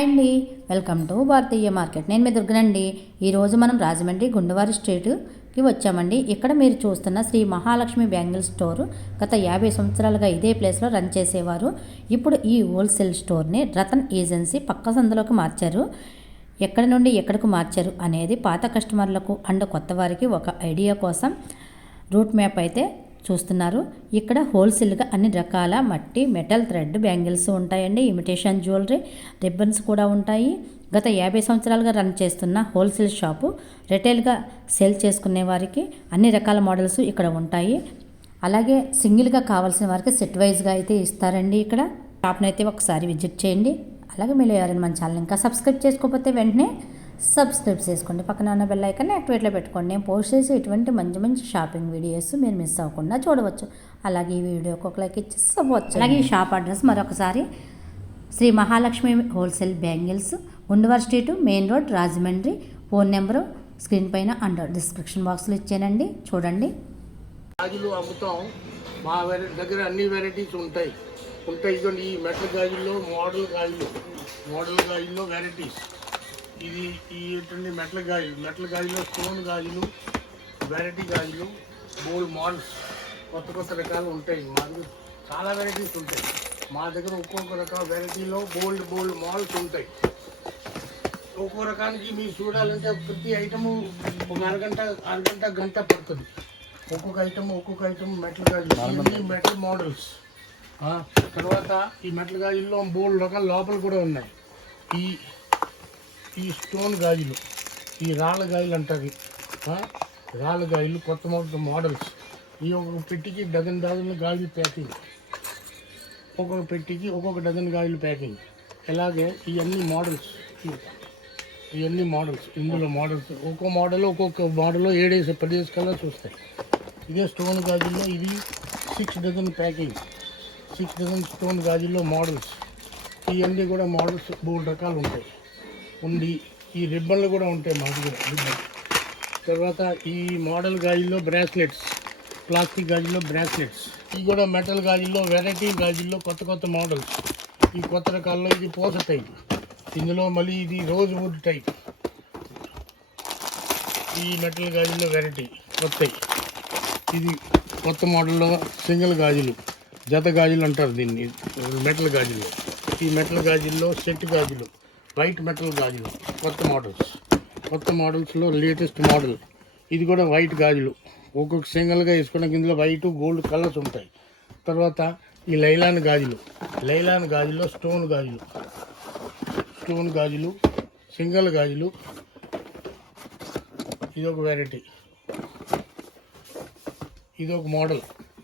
Hi అండి. Welcome to Bharatiya market. నేను మీ దుర్గనండి. ఈరోజు మనం రాజమండ్రి గుండవారి స్ట్రీట్కి వచ్చామండి. ఇక్కడ మీరు చూస్తున్న శ్రీ మహాలక్ష్మి బ్యాంగిల్ స్టోర్ గత యాభై సంవత్సరాలుగా ఇదే ప్లేస్లో రన్ చేసేవారు. ఇప్పుడు ఈ హోల్సేల్ స్టోర్ని రతన్ ఏజెన్సీ పక్క సందులోకి మార్చారు. ఎక్కడి నుండి ఎక్కడికి మార్చారు అనేది పాత కస్టమర్లకు అండ్ కొత్త వారికి ఒక ఐడియా కోసం రూట్ మ్యాప్ అయితే చూస్తున్నారు. ఇక్కడ హోల్సేల్గా అన్ని రకాల మట్టి మెటల్ థ్రెడ్ బ్యాంగిల్స్ ఉంటాయండి. ఇమిటేషన్ జ్యువెలరీ రిబ్బన్స్ కూడా ఉంటాయి. గత యాభై సంవత్సరాలుగా రన్ చేస్తున్న హోల్సేల్ షాపు రిటైల్గా సేల్ చేసుకునే వారికి అన్ని రకాల మోడల్స్ ఇక్కడ ఉంటాయి. అలాగే సింగిల్గా కావాల్సిన వారికి సెట్ వైజ్గా అయితే ఇస్తారండి ఇక్కడ. షాప్ని అయితే ఒకసారి విజిట్ చేయండి. అలాగే మీరు ఎవరైనా మన ఛానల్ ఇంకా సబ్స్క్రైబ్ చేసుకోకపోతే వెంటనే సబ్స్క్రైబ్ చేసుకోండి. పక్కన ఉన్న బెల్ ఐకాన్ని యాక్టివేట్లో పెట్టుకోండి. నేను పోస్ట్ చేసే ఇటువంటి మంచి మంచి షాపింగ్ వీడియోస్ మీరు మిస్ అవ్వకుండా చూడవచ్చు. అలాగే ఈ వీడియోకి ఒక లైక్ ఇచ్చి సపోవచ్చు అలాగే ఈ షాప్ అడ్రస్ మరొకసారి Shri Mahalakshmi wholesale bangles Undavar street main road Rajahmundry phone number screen పైన అండర్ డిస్క్రిప్షన్ బాక్స్లో ఇచ్చానండి. చూడండి. గాజులు అమ్ముతాం. మా దగ్గర అన్ని వెరైటీస్ ఉంటాయి. ఉంటాయి ఈ మెటల్ గాజుల్లో మోడల్ గాజులు మోడల్ గాజుల్లో వెరైటీస్ ఇది ఈ ఏంటండి మెటల్ గాజులు? మెటల్ గాజులో స్టోన్ గాజులు వెరైటీ గాజులు బోల్ మోడల్స్ కొత్త కొత్త రకాలు ఉంటాయి. మా దగ్గర చాలా వెరైటీస్ ఉంటాయి. మా దగ్గర ఒక్కొక్క రకాల వెరైటీలో బోల్డ్ బోల్డ్ మోడల్స్ ఉంటాయి. ఒక్కో రకానికి మీరు చూడాలంటే ప్రతి ఐటము ఒక అరగంట అరగంట గంట పడుతుంది. ఒక్కొక్క ఐటమ్ ఒక్కొక్క ఐటమ్ మెటల్ గాజులు. మెటల్ మోడల్స్ తర్వాత ఈ మెటల్ గాజుల్లో బోల్డ్ రకాల లోపల కూడా ఉన్నాయి. ఈ ఈ స్టోన్ గాజులు ఈ రాళ్ళ గాజులు అంటారు. ఆ, రాళ్ళ గాజులు కొత్త మొత్తం మోడల్స్. ఈ ఒక్కొక్క పెట్టికి డజన్ డజన్ గాజులు ప్యాకింగ్. ఒక్కొక్క పెట్టికి ఒక్కొక్క డజన్ గాజులు ప్యాకింగ్. అలాగే ఇవన్నీ మోడల్స్ ఇవన్నీ మోడల్స్ ఇందులో మోడల్స్ ఒక్కో మోడల్ ఒక్కొక్క మోడల్లో ఏడేసి పదిహేసి చూస్తాయి. ఇదే స్టోన్ గాజుల్లో ఇది six dozen packing six dozen stone గాజుల్లో models. ఇవన్నీ కూడా మోడల్స్ మూడు రకాలు ఉంటాయి. ఉండి ఈ రిబ్బన్లు కూడా ఉంటాయి మా దగ్గర రిబ్బన్. తర్వాత ఈ మోడల్ గాజుల్లో బ్రాస్లెట్స్ ప్లాస్టిక్ గాజుల్లో బ్రాస్లెట్స్. ఇవి కూడా మెటల్ గాజుల్లో వెరైటీ గాజుల్లో కొత్త కొత్త మోడల్స్. ఈ కొత్త రకాల్లో ఇది పూస టైప్. ఇందులో మళ్ళీ ఇది రోజ్ వుడ్ టైప్. ఈ మెటల్ గాజుల్లో వెరైటీ కొత్త. ఇది కొత్త మోడల్లో సింగిల్ గాజులు జత గాజులు అంటారు దీన్ని మెటల్ గాజుల్లో. ఈ మెటల్ గాజుల్లో సెట్ గాజులు. వైట్ మెటల్ గాజులు కొత్త మోడల్స్ కొత్త మోడల్స్లో లేటెస్ట్ మోడల్ ఇది కూడా వైట్ గాజులు. ఒక్కొక్క సింగిల్గా వేసుకున్న ఇందులో వైట్ గోల్డ్ కలర్స్ ఉంటాయి. తర్వాత ఈ లైలాన్ గాజులు. లైలాన్ గాజులో స్టోన్ గాజులు. స్టోన్ గాజులు సింగిల్ గాజులు. ఇది ఒక వెరైటీ ఇది ఒక మోడల్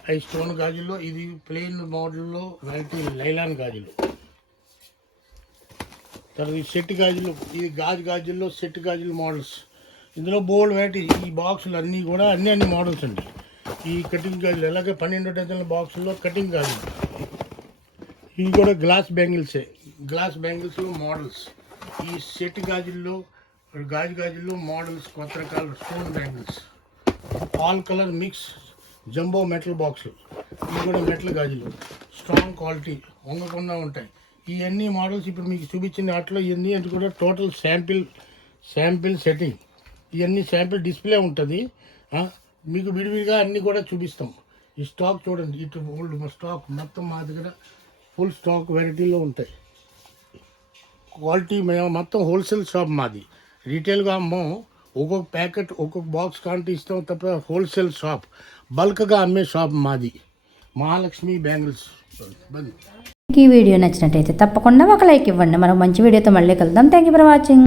అవి స్టోన్ గాజుల్లో ఇది ప్లెయిన్ మోడల్లో వెరైటీ లైలాన్ గాజులు. తర్వాత ఈ సెట్ గాజులు ఇది గాజు గాజుల్లో సెట్ గాజులు మోడల్స్. ఇందులో బోల్డ్ వెరైటీ ఈ బాక్సులు అన్నీ కూడా అన్ని అన్ని మోడల్స్ అండి. ఈ కటింగ్ గాజులు అలాగే పన్నెండు డజన్ల బాక్సుల్లో కటింగ్ గాజులు. ఇవి కూడా గ్లాస్ బ్యాంగిల్సే గ్లాస్ బ్యాంగిల్స్లో మోడల్స్ ఈ సెట్ గాజుల్లో గాజు గాజుల్లో మోడల్స్ కొత్త రకాల stone bangles all colour mix jumbo metal బాక్సులు ఇవి కూడా మెటల్ గాజులు. స్ట్రాంగ్ క్వాలిటీ వంగకుండా ఉంటాయి. ఇవన్నీ మోడల్స్ ఇప్పుడు మీకు చూపించిన వాటిలో ఇవన్నీ అది కూడా టోటల్ శాంపిల్ శాంపిల్ సెట్టింగ్ ఇవన్నీ శాంపిల్ డిస్ప్లే ఉంటుంది. మీకు విడివిడిగా అన్నీ కూడా చూపిస్తాం. ఈ స్టాక్ చూడండి ఇటు ఓల్డ్ స్టాక్ మొత్తం మా దగ్గర ఫుల్ స్టాక్ వెరైటీలో ఉంటాయి. క్వాలిటీ మేము మొత్తం హోల్సేల్ షాప్ మాది. రీటైల్గా అమ్మం ఒక్కొక్క ప్యాకెట్ ఒక్కొక్క బాక్స్ కాంటి ఇస్తాం తప్ప హోల్సేల్ షాప్ బల్క్గా అమ్మే షాప్ మాది. మహాలక్ష్మి బ్యాంగిల్స్. బంద్ ఈ వీడియో నచ్చినట్టయితే తప్పకుండా ఒక లైక్ ఇవ్వండి. మనం మంచి వీడియోతో మళ్ళీ కలుద్దాం. Thank you for watching